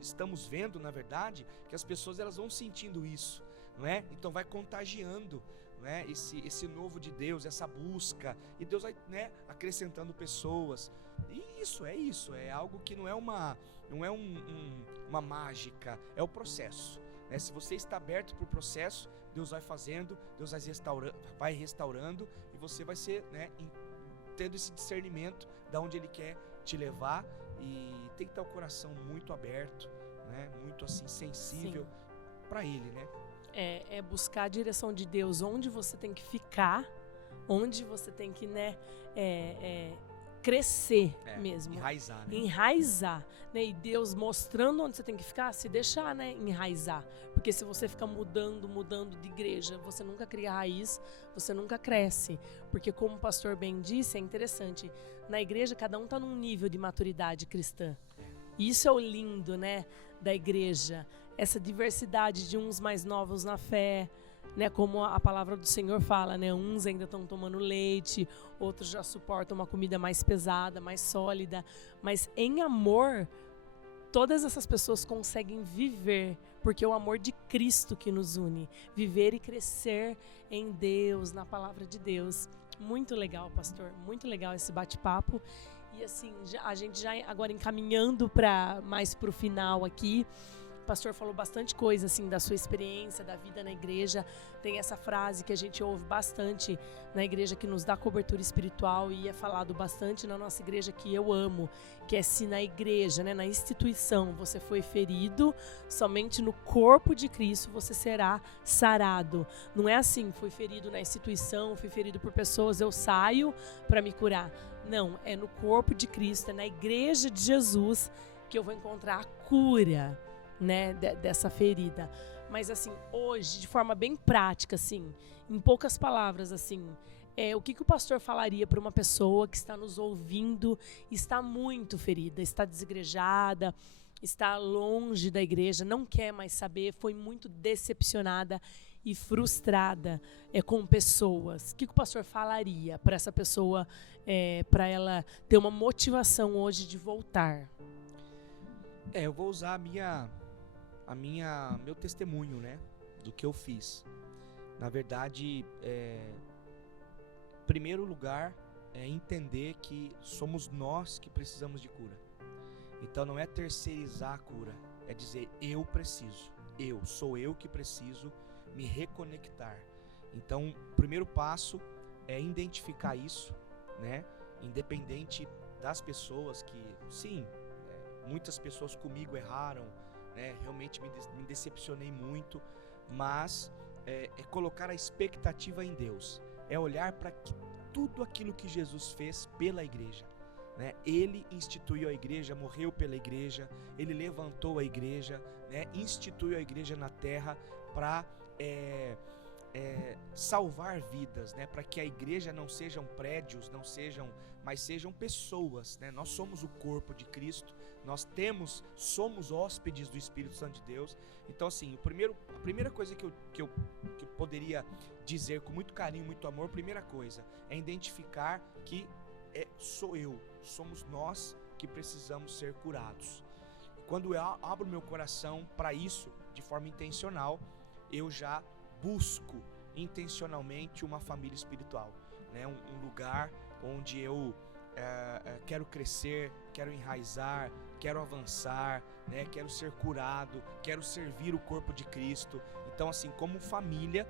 estamos vendo, na verdade, que as pessoas elas vão sentindo isso, não é? Então vai contagiando, né, esse novo de Deus, essa busca, e Deus vai, né, acrescentando pessoas. E isso é algo que não é uma mágica, é o processo, né? Se você está aberto para o processo, Deus vai fazendo, Deus vai restaurando, e você vai ser, né, tendo esse discernimento de onde Ele quer te levar, e tem que ter o coração muito aberto, né, muito assim sensível para Ele, né? É buscar a direção de Deus, onde você tem que ficar, onde você tem que, né, crescer mesmo. Enraizar, né? Enraizar, né? E Deus mostrando onde você tem que ficar, se deixar, né, enraizar. Porque se você fica mudando de igreja, você nunca cria raiz, você nunca cresce. Porque como o pastor bem disse, é interessante, na igreja cada um está num nível de maturidade cristã. E isso é o lindo, né, da igreja. Essa diversidade de uns mais novos na fé, né, como a palavra do Senhor fala, né, uns ainda estão tomando leite, outros já suportam uma comida mais pesada, mais sólida, mas em amor, todas essas pessoas conseguem viver, porque é o amor de Cristo que nos une, viver e crescer em Deus, na palavra de Deus. Muito legal, pastor, muito legal esse bate-papo. E assim, a gente já agora encaminhando mais para o final aqui, o pastor falou bastante coisa assim da sua experiência, da vida na igreja. Tem essa frase que a gente ouve bastante na igreja que nos dá cobertura espiritual, e é falado bastante na nossa igreja, que eu amo, que é: se na igreja, né, na instituição, você foi ferido, somente no corpo de Cristo você será sarado. Não é assim, fui ferido na instituição, fui ferido por pessoas, eu saio para me curar. Não, é no corpo de Cristo, é na igreja de Jesus que eu vou encontrar a cura, né, dessa ferida. Mas assim, hoje, de forma bem prática, assim, em poucas palavras, assim, o que o pastor falaria para uma pessoa que está nos ouvindo, está muito ferida, está desigrejada, está longe da igreja, não quer mais saber, foi muito decepcionada e frustrada com pessoas? O que o pastor falaria para essa pessoa, para ela ter uma motivação hoje de voltar? Eu vou usar meu testemunho, né, do que eu fiz. Na verdade, em primeiro lugar, é entender que somos nós que precisamos de cura. Então não é terceirizar a cura, é dizer: eu preciso, sou eu que preciso me reconectar. Então, o primeiro passo é identificar isso, né, independente das pessoas que, sim, muitas pessoas comigo erraram, né, realmente me decepcionei muito, mas é colocar a expectativa em Deus, é olhar para tudo aquilo que Jesus fez pela igreja, né? Ele instituiu a igreja, morreu pela igreja, Ele levantou a igreja, né, instituiu a igreja na terra para salvar vidas, né, para que a igreja não sejam prédios, mas sejam pessoas, né? Nós somos o corpo de Cristo, somos hóspedes do Espírito Santo de Deus. Então assim, a primeira coisa que eu poderia dizer com muito carinho, muito amor, primeira coisa, é identificar que somos nós que precisamos ser curados. Quando eu abro meu coração para isso, de forma intencional, eu já busco intencionalmente uma família espiritual, né? Um lugar onde eu quero crescer, quero enraizar, quero avançar, né? Quero ser curado, quero servir o corpo de Cristo. Então assim, como família,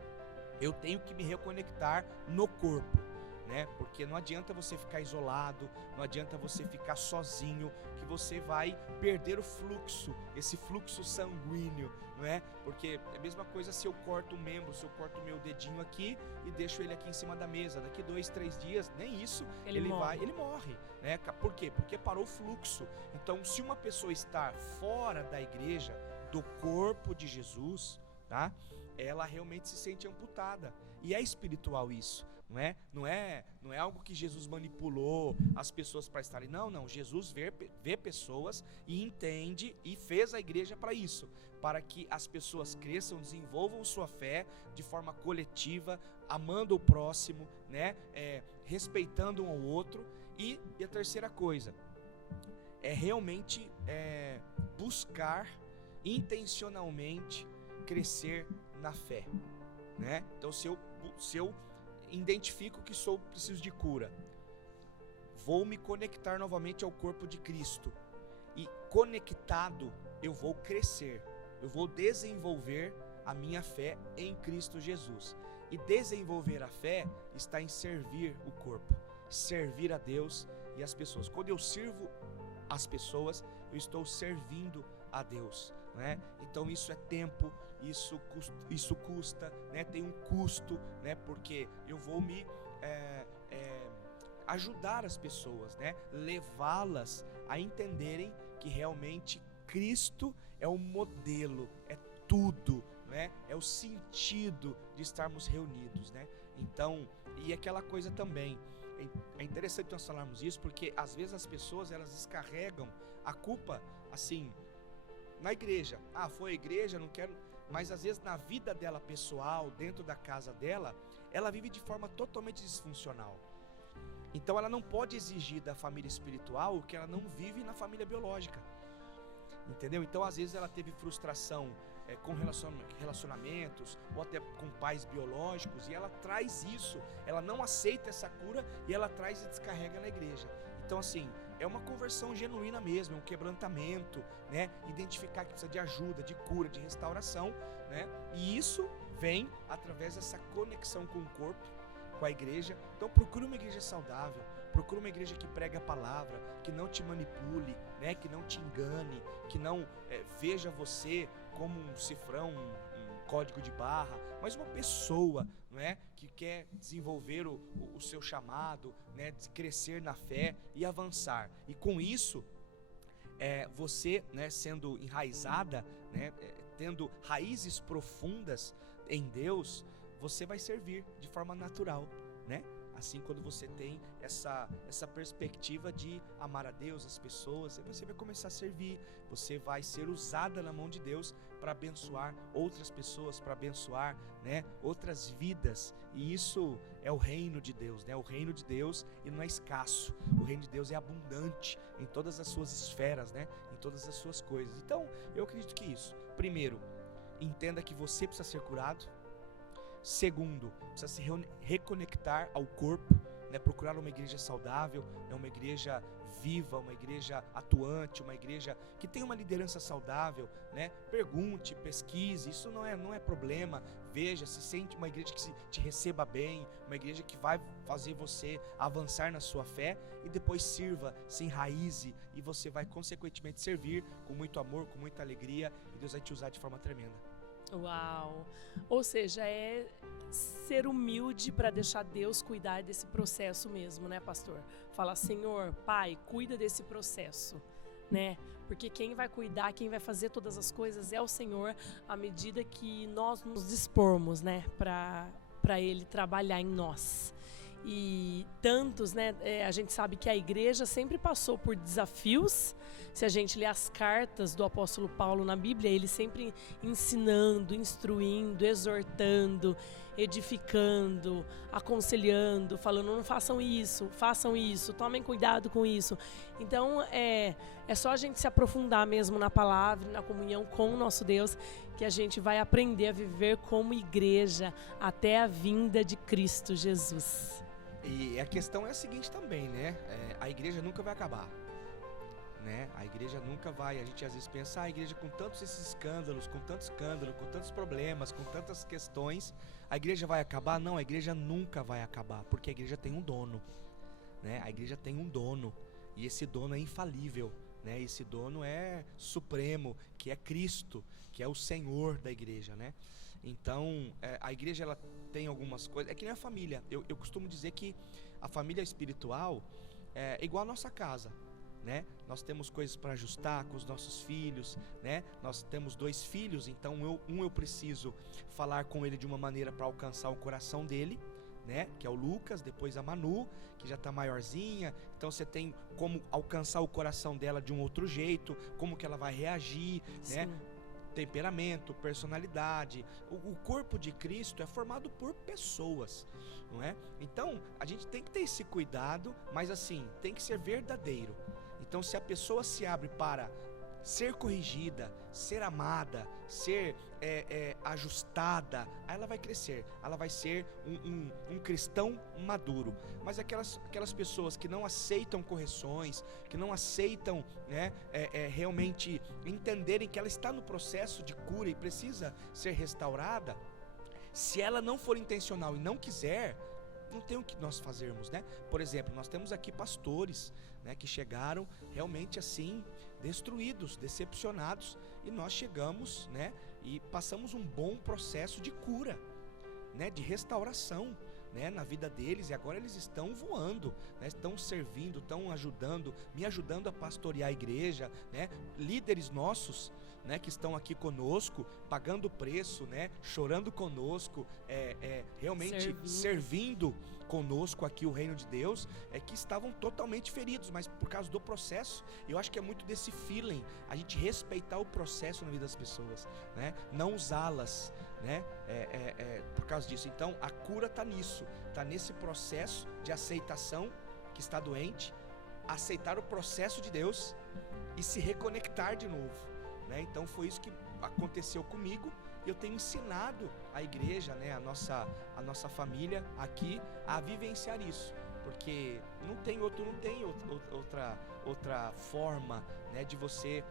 eu tenho que me reconectar no corpo, né? Porque não adianta você ficar isolado, não adianta você ficar sozinho, que você vai perder o fluxo, esse fluxo sanguíneo, não é? Porque é a mesma coisa se eu corto um membro, se eu corto o meu dedinho aqui e deixo ele aqui em cima da mesa, daqui 2, 3 dias, nem isso, ele morre, né? Por quê? Porque parou o fluxo. Então, se uma pessoa está fora da igreja, do corpo de Jesus, tá? Ela realmente se sente amputada, e é espiritual isso. Não é algo que Jesus manipulou as pessoas para estarem. Não, Jesus vê pessoas e entende e fez a igreja para isso, para que as pessoas cresçam, desenvolvam sua fé de forma coletiva, amando o próximo, né? Respeitando um ao outro. E a terceira coisa é realmente buscar intencionalmente crescer na fé, né? Então, se eu identifico que preciso de cura, vou me conectar novamente ao corpo de Cristo. E conectado, eu vou crescer, eu vou desenvolver a minha fé em Cristo Jesus. E desenvolver a fé está em servir o corpo, servir a Deus e as pessoas. Quando eu sirvo as pessoas, eu estou servindo a Deus, né? Então isso é tempo, isso custa, né? Tem um custo, né? Porque eu vou me ajudar as pessoas, né? Levá-las a entenderem que realmente Cristo é o modelo, é tudo, né? É o sentido de estarmos reunidos, né? Então, e aquela coisa também, é interessante nós falarmos isso, porque às vezes as pessoas, elas descarregam a culpa, assim, na igreja. Foi a igreja, não quero... Mas às vezes na vida dela pessoal, dentro da casa dela, ela vive de forma totalmente disfuncional. Então ela não pode exigir da família espiritual o que ela não vive na família biológica. Entendeu? Então às vezes ela teve frustração com relacionamentos, ou até com pais biológicos, e ela traz isso, ela não aceita essa cura, e ela traz e descarrega na igreja. Então assim, é uma conversão genuína mesmo, é um quebrantamento, né? Identificar que precisa de ajuda, de cura, de restauração, né? E isso vem através dessa conexão com o corpo, com a igreja. Então procure uma igreja saudável, procure uma igreja que prega a palavra, que não te manipule, né? Que não te engane, que não veja você como um cifrão, um código de barra, mas uma pessoa, não é? Que quer desenvolver o seu chamado, né? Crescer na fé e avançar. E com isso, você, né, sendo enraizada, né, tendo raízes profundas em Deus, você vai servir de forma natural, né? Assim, quando você tem essa perspectiva de amar a Deus, as pessoas, você vai começar a servir, você vai ser usada na mão de Deus para abençoar outras pessoas, para abençoar, né, outras vidas. E isso é o reino de Deus, né? O reino de Deus, e não é escasso, o reino de Deus é abundante em todas as suas esferas, né? Em todas as suas coisas. Então, eu acredito que isso, primeiro, entenda que você precisa ser curado. Segundo, precisa se reconectar ao corpo, né? Procurar uma igreja saudável, né? Uma igreja viva, uma igreja atuante, uma igreja que tem uma liderança saudável, né? Pergunte, pesquise, isso não é problema. Veja, se sente uma igreja que te receba bem, uma igreja que vai fazer você avançar na sua fé, e depois sirva, se enraize, e você vai consequentemente servir com muito amor, com muita alegria, e Deus vai te usar de forma tremenda. Uau! Ou seja, é ser humilde para deixar Deus cuidar desse processo mesmo, né, pastor? Falar, Senhor, Pai, cuida desse processo, né? Porque quem vai cuidar, quem vai fazer todas as coisas é o Senhor, à medida que nós nos dispormos, né, para Ele trabalhar em nós. E tantos, né, a gente sabe que a igreja sempre passou por desafios. Se a gente lê as cartas do apóstolo Paulo na Bíblia, ele sempre ensinando, instruindo, exortando, edificando, aconselhando, falando, não façam isso, tomem cuidado com isso. Então é só a gente se aprofundar mesmo na palavra, na comunhão com o nosso Deus, que a gente vai aprender a viver como igreja até a vinda de Cristo Jesus. E a questão é a seguinte também, né? A igreja nunca vai acabar, né? A igreja nunca vai. A gente às vezes pensa, a igreja com tantos esses escândalos, com tanto escândalo, com tantos problemas, com tantas questões, a igreja vai acabar? Não, a igreja nunca vai acabar, porque a igreja tem um dono, né? A igreja tem um dono, e esse dono é infalível, né? Esse dono é supremo, que é Cristo, que é o Senhor da igreja, né? Então, a igreja, ela tem algumas coisas, é que nem a família. Eu costumo dizer que a família espiritual é igual a nossa casa, né? Nós temos coisas para ajustar com os nossos filhos, né? Nós temos 2 filhos, então eu preciso falar com ele de uma maneira para alcançar o coração dele, né? Que é o Lucas, depois a Manu, que já está maiorzinha. Então você tem como alcançar o coração dela de um outro jeito, como que ela vai reagir, Sim. né? Temperamento, personalidade. O corpo de Cristo é formado por pessoas, não é? Então a gente tem que ter esse cuidado, mas assim, tem que ser verdadeiro. Então se a pessoa se abre para ser corrigida, ser amada, ser ajustada, aí ela vai crescer, ela vai ser um cristão maduro. Mas aquelas pessoas que não aceitam correções, que não aceitam, né, realmente entenderem que ela está no processo de cura e precisa ser restaurada, se ela não for intencional e não quiser, não tem o que nós fazermos, né? Por exemplo, nós temos aqui pastores, né, que chegaram realmente assim, destruídos, decepcionados, e nós chegamos, né, e passamos um bom processo de cura, né, de restauração, né, na vida deles, e agora eles estão voando, né, estão servindo, estão ajudando, me ajudando a pastorear a igreja, né, líderes nossos, né, que estão aqui conosco, pagando o preço, né, chorando conosco, realmente servindo conosco aqui o reino de Deus, que estavam totalmente feridos, mas por causa do processo. Eu acho que é muito desse feeling, a gente respeitar o processo na vida das pessoas, né, não usá-las, né, por causa disso. Então a cura está nisso, está nesse processo de aceitação que está doente, aceitar o processo de Deus e se reconectar de novo, né? Então foi isso que aconteceu comigo. Eu tenho ensinado a igreja, né, a nossa família aqui a vivenciar isso, porque não tem outra forma, né, de você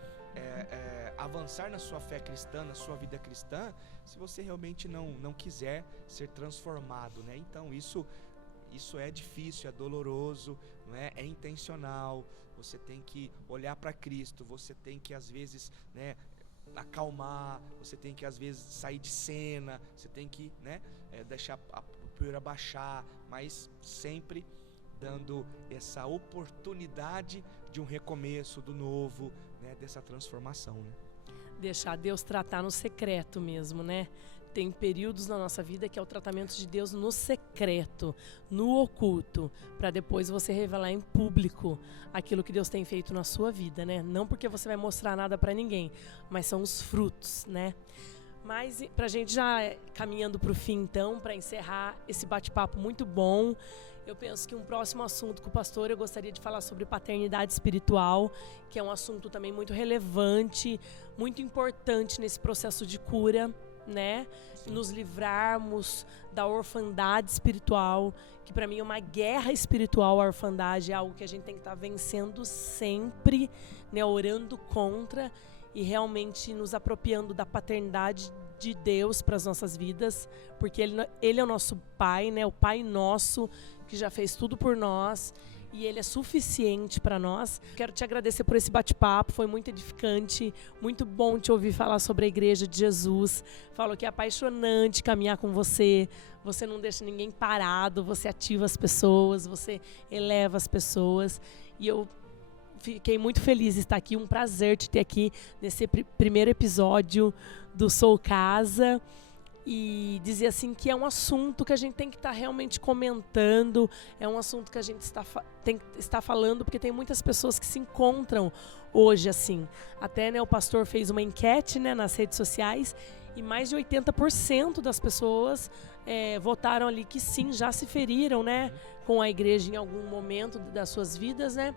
avançar na sua fé cristã, na sua vida cristã, se você realmente não quiser ser transformado, né? Então isso é difícil, é doloroso, não é? É intencional. Você tem que olhar para Cristo, você tem que às vezes, né, acalmar, você tem que às vezes sair de cena, você tem que, né, deixar a poeira baixar, mas sempre dando essa oportunidade de um recomeço, do novo, né, dessa transformação, né? Deixar Deus tratar no secreto mesmo, né? Tem períodos na nossa vida que é o tratamento de Deus no secreto, no oculto, para depois você revelar em público aquilo que Deus tem feito na sua vida, né? Não porque você vai mostrar nada para ninguém, mas são os frutos, né? Mas pra gente já caminhando pro fim então, para encerrar esse bate-papo muito bom, eu penso que um próximo assunto com o pastor, eu gostaria de falar sobre paternidade espiritual, que é um assunto também muito relevante, muito importante nesse processo de cura, né? Nos livrarmos da orfandade espiritual, que para mim é uma guerra espiritual. A orfandade é algo que a gente tem que estar vencendo sempre, né? Orando contra e realmente nos apropriando da paternidade de Deus para as nossas vidas, porque ele é o nosso Pai, né? O Pai nosso, que já fez tudo por nós, e Ele é suficiente para nós. Quero te agradecer por esse bate-papo, foi muito edificante, muito bom te ouvir falar sobre a Igreja de Jesus. Falo que é apaixonante caminhar com você, você não deixa ninguém parado, você ativa as pessoas, você eleva as pessoas, e eu fiquei muito feliz de estar aqui, um prazer te ter aqui nesse primeiro episódio do Sou Casa. E dizer assim que é um assunto que a gente tem que estar realmente comentando, é um assunto que a gente tem que estar falando, porque tem muitas pessoas que se encontram hoje assim. Até, né, o pastor fez uma enquete, né, nas redes sociais, e mais de 80% das pessoas votaram ali que sim, já se feriram, né, com a igreja em algum momento das suas vidas, né?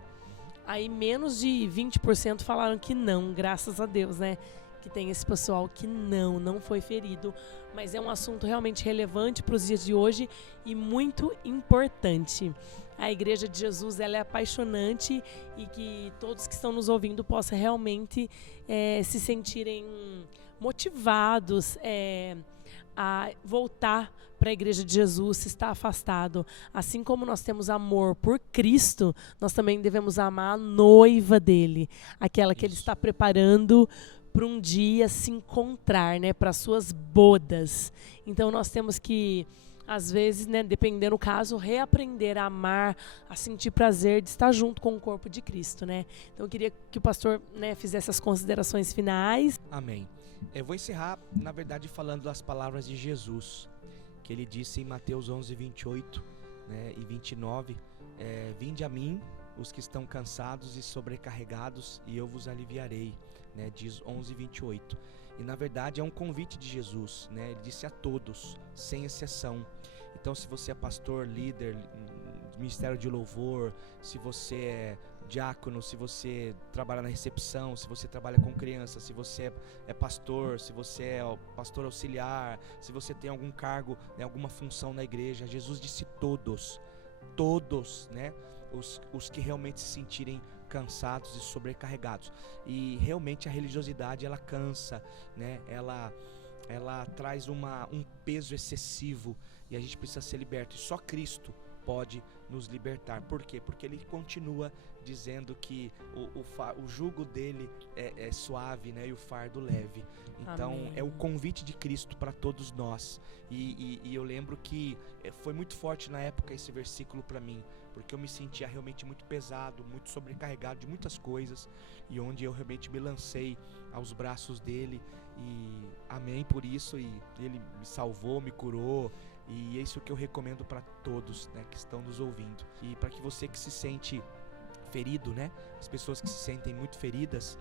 Aí menos de 20% falaram que não, graças a Deus, né? Que tem esse pessoal que não foi ferido, mas é um assunto realmente relevante para os dias de hoje e muito importante. A Igreja de Jesus, ela é apaixonante, e que todos que estão nos ouvindo possam realmente se sentirem motivados a voltar para a Igreja de Jesus, se está afastado. Assim como nós temos amor por Cristo, nós também devemos amar a noiva dele, aquela que ele está preparando para um dia se encontrar, né, para suas bodas. Então nós temos que, às vezes, né, dependendo do caso, reaprender a amar, a sentir prazer de estar junto com o corpo de Cristo, né? Então eu queria que o pastor, né, fizesse as considerações finais. Amém. Eu vou encerrar, na verdade, falando das palavras de Jesus, que ele disse em Mateus 11, 28, né, e 29, vinde a mim, os que estão cansados e sobrecarregados, e eu vos aliviarei. Né, diz 11:28, e na verdade é um convite de Jesus, né? Ele disse a todos, sem exceção. Então, se você é pastor, líder, ministério de louvor, se você é diácono, se você trabalha na recepção, se você trabalha com crianças, se você é pastor, se você é pastor auxiliar, se você tem algum cargo, né, alguma função na igreja. Jesus disse todos, né, os que realmente se sentirem cansados e sobrecarregados. E realmente a religiosidade, ela cansa, né, ela traz um peso excessivo, e a gente precisa ser liberto, e só Cristo pode nos libertar. Por quê? Porque ele continua dizendo que o jugo dele é suave, né, e o fardo leve. Então, Amém. é o convite de Cristo para todos nós. E eu lembro que foi muito forte na época esse versículo para mim, porque eu me sentia realmente muito pesado, muito sobrecarregado de muitas coisas, e onde eu realmente me lancei aos braços dele, e amém por isso, e ele me salvou, me curou. E é isso que eu recomendo para todos, né, que estão nos ouvindo. E para que você que se sente ferido, né, as pessoas que se sentem muito feridas,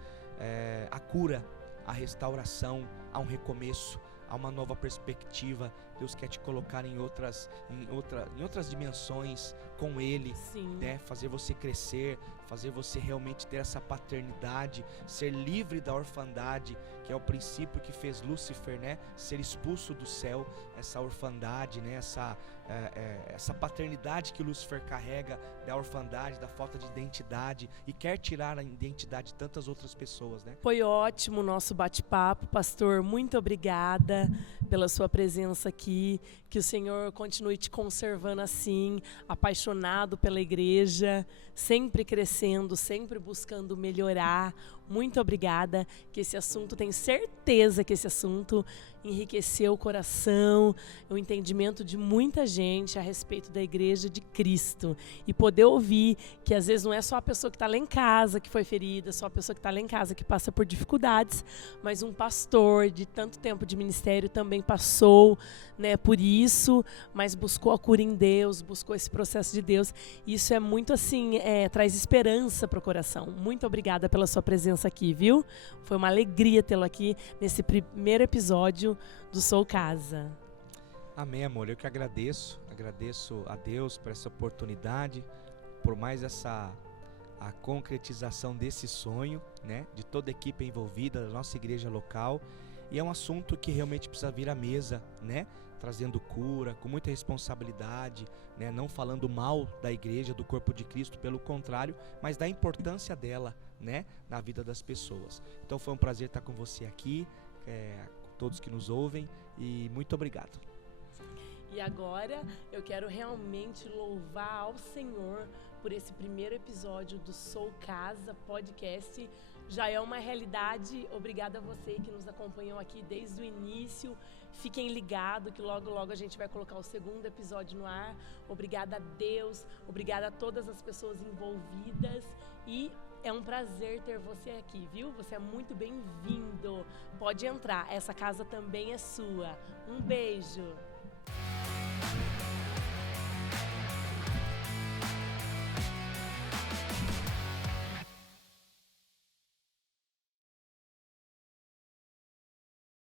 a cura, a restauração, há um recomeço, há uma nova perspectiva. Deus quer te colocar em outras dimensões com Ele, né, fazer você crescer, fazer você realmente ter essa paternidade, ser livre da orfandade, que é o princípio que fez Lúcifer, né, ser expulso do céu, essa orfandade, né, essa paternidade que Lúcifer carrega, da orfandade, da falta de identidade, e quer tirar a identidade de tantas outras pessoas, né? Foi ótimo o nosso bate-papo, pastor. Muito obrigada pela sua presença aqui. Que o Senhor continue te conservando assim, apaixonado pela igreja, sempre crescendo, sempre buscando melhorar. Muito obrigada, que esse assunto, tenho certeza que esse assunto enriqueceu o coração, o entendimento de muita gente a respeito da igreja de Cristo. E poder ouvir que às vezes não é só a pessoa que está lá em casa que foi ferida, só a pessoa que está lá em casa que passa por dificuldades, mas um pastor de tanto tempo de ministério também passou, né, por isso, mas buscou a cura em Deus, buscou esse processo de Deus. Isso é muito assim, traz esperança para o coração. Muito obrigada pela sua presença aqui, viu? Foi uma alegria tê-lo aqui nesse primeiro episódio do Sou Casa. Amém, amor. Eu que agradeço a Deus por essa oportunidade, por mais a concretização desse sonho, né, de toda a equipe envolvida, da nossa igreja local. E é um assunto que realmente precisa vir à mesa, né, trazendo cura, com muita responsabilidade, né, não falando mal da igreja, do corpo de Cristo, pelo contrário, mas da importância dela, né, na vida das pessoas. Então foi um prazer estar com você aqui, todos que nos ouvem, e muito obrigado. E agora eu quero realmente louvar ao Senhor por esse primeiro episódio do Sou Casa Podcast. Já é uma realidade. Obrigada a você que nos acompanhou aqui desde o início. Fiquem ligados que logo, logo a gente vai colocar o segundo episódio no ar. Obrigada a Deus, obrigada a todas as pessoas envolvidas. E é um prazer ter você aqui, viu? Você é muito bem-vindo. Pode entrar, essa casa também é sua. Um beijo.